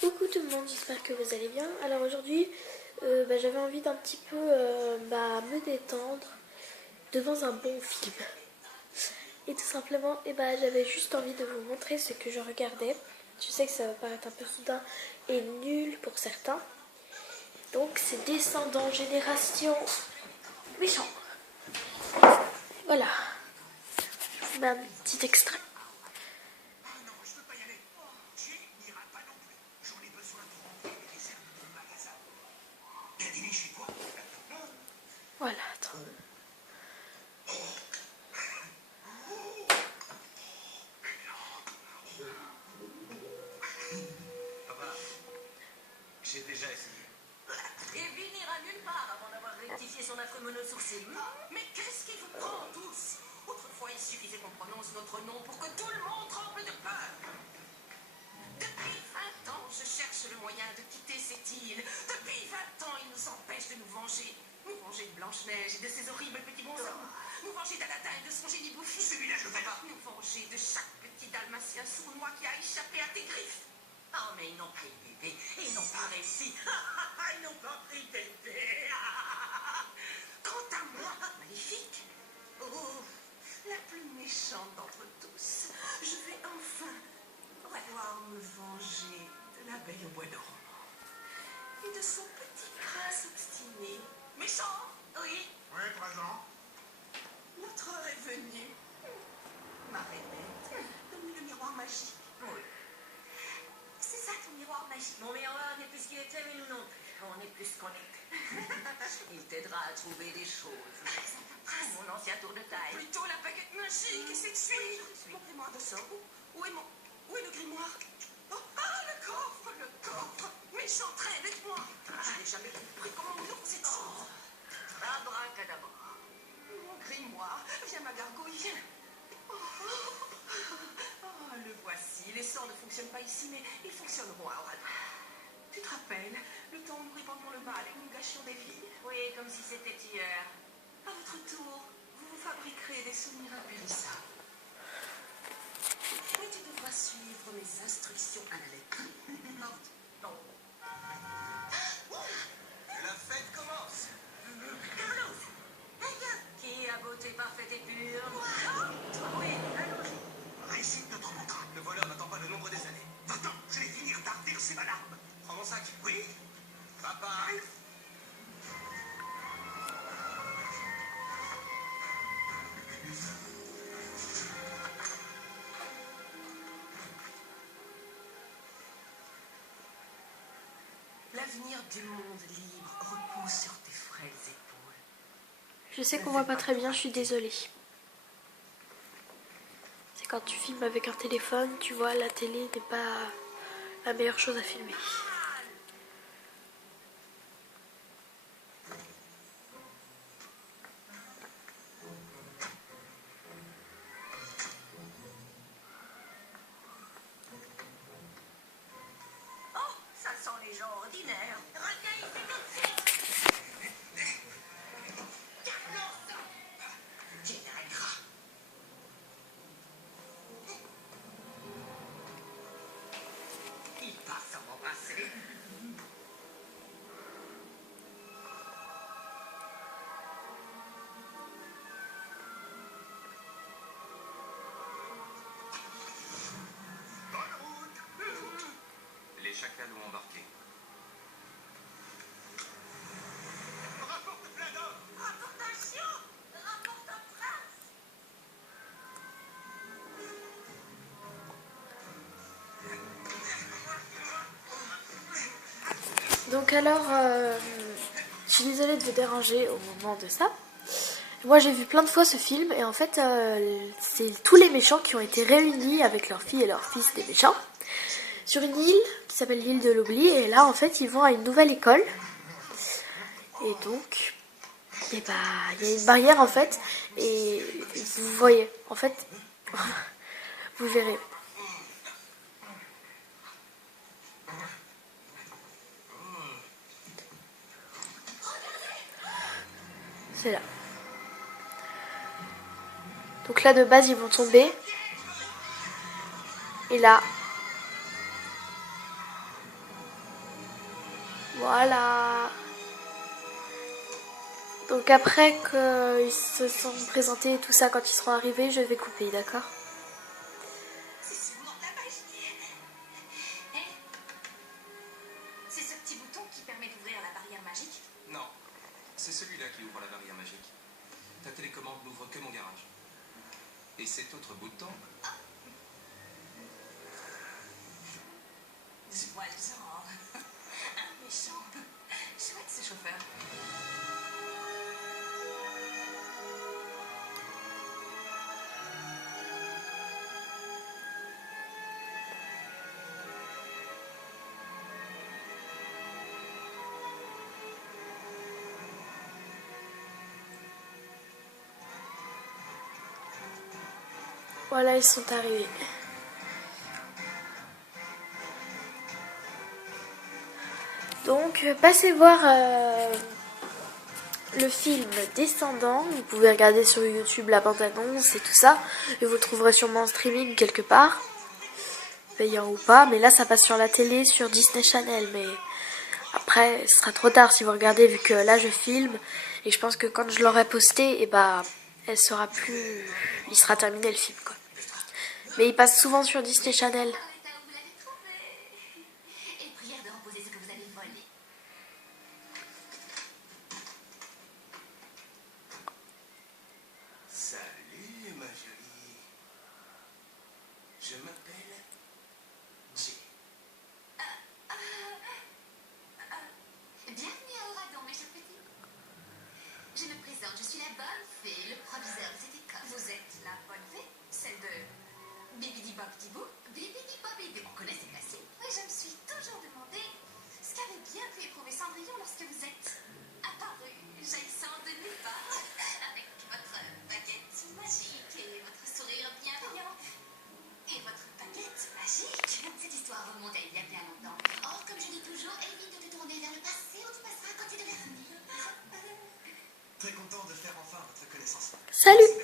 Coucou tout le monde, j'espère que vous allez bien. Alors aujourd'hui, j'avais envie d'un petit peu me détendre devant un bon film. Et tout simplement, j'avais juste envie de vous montrer ce que je regardais. Je sais que ça va paraître un peu soudain et nul pour certains. Donc c'est Descendants Génération Méchant. Voilà, je vous mets un petit extrait. Voilà, attends. Papa, j'ai déjà essayé. Evie n'ira nulle part avant d'avoir rectifié son affreux monosourcil. Mais qu'est-ce qui vous prend tous? Autrefois, il suffisait qu'on prononce notre nom pour que tout le monde tremble de peur. Depuis 20 ans, je cherche le moyen de quitter cette île. Depuis 20 ans, il nous empêche de nous venger. Nous venger de Blanche-Neige et de ses horribles petits bonshommes. Nous venger d'Aladin et de son génie bouffi. Celui-là, je vais pas. Nous venger de chaque petit dalmatien sournois qui a échappé à tes griffes. Oh, mais ils n'ont pas eu bébé. Ils n'ont pas réussi. Ils n'ont pas pris bébé. Quant à moi, maléfique, oh, la plus méchante d'entre tous, je vais enfin pouvoir me venger de la Belle au bois dormant et de son petit prince obstiné. Méchant, oui. Ouais, 3 ans. Notre heure est venue. Ma reine, donne-lui le miroir magique. Oui. C'est ça ton miroir magique. Mon miroir n'est plus ce qu'il était, mais nous non plus. On est plus ce qu'on était. Il t'aidera à trouver des choses. Mon ancien tour de taille. Plutôt la baguette magique et sexuelle. Mon grimoire de sort. Où est le grimoire? Oh, le coffre, le coffre. Méchant, traîne avec moi. Je n'ai jamais compris comment on ouvre cette chose. Abracadabra. Mon grimoire, viens ma gargouille. Le voici. Les sorts ne fonctionnent pas ici, mais ils fonctionneront à Oradon. Tu te rappelles, le temps où nous répandions le mal et où nous gâchions des vies? Oui, comme si c'était hier. À votre tour, vous vous fabriquerez des souvenirs impérissables. Oui, tu devras suivre mes instructions à la lettre. Non. La fête commence. Carlos! Qui a beauté parfaite et pure? Toi, oui, allons-y. Récite notre mantra. Le voleur n'attend pas le nombre des années. Va-t'en, je vais finir d'arder ses larmes. Prends mon sac. Oui. Papa. L'avenir du monde libre repose sur tes frêles épaules. Je sais qu'on voit pas très bien, je suis désolée. C'est quand tu filmes avec un téléphone, tu vois, la télé n'est pas la meilleure chose à filmer. Oh, ça sent les gens ordinaires. Reviens ici tout de suite. Carlos! Général Gras. Il part sans m'embrasser. Bonne route. Les chacals ont embarqué. Rapporte plein d'or. Rapporte un chiot. Rapporte un prince. Donc alors, je suis désolée de vous déranger au moment de ça. Moi j'ai vu plein de fois ce film et en fait c'est tous les méchants qui ont été réunis avec leurs filles et leurs fils des méchants sur une île qui s'appelle l'île de l'oubli, et là en fait ils vont à une nouvelle école et donc il y a une barrière en fait, et vous voyez en fait vous verrez. C'est là. Donc là de base ils vont tomber. Et là Voilà. Donc après qu'ils se sont présentés et tout ça, quand ils seront arrivés, je vais couper, d'accord? C'est sûrement de la magie. Hé, c'est ce petit bouton qui permet d'ouvrir la barrière magique? Non, c'est celui-là qui ouvre la barrière magique. Ta télécommande n'ouvre que mon garage. Et cet autre bouton, Je vois le genre. Un méchant. Chouette ce chauffeur. Voilà, ils sont arrivés. Donc, passez voir le film Descendants. Vous pouvez regarder sur YouTube la bande-annonce et tout ça. Et vous le trouverez sûrement en streaming quelque part. Payant ou pas. Mais là, ça passe sur la télé, sur Disney Channel. Mais après, ce sera trop tard si vous regardez, vu que là, je filme. Et je pense que quand je l'aurai posté, et bah, elle sera plus... Il sera terminé le film, quoi. Mais il passe souvent sur Disney Channel. Vous l'avez trouvé. Et prière de reposer ce que vous avez volé. salut ma jolie. Je m'appelle Jay. Bienvenue à Oradon, mes chers petits. Je me présente, je suis la bonne fée, le proviseur de cette école. Vous êtes la bonne fée? Celle de Bibidi Bobidi Boo? Bibidi Bobidi, on connaît ces classiques. Oui, je me suis toujours demandé ce qu'avait bien pu éprouver Cendrillon lorsque vous êtes apparu, jaillissant de nulle part, avec votre baguette magique et votre sourire bienveillant. Et votre baguette magique? Cette histoire remonte à il y a bien longtemps. Or, comme je dis toujours, évite de te tourner vers le passé ou tu passeras à côté de l'avenir. Très content de faire enfin votre connaissance. Salut!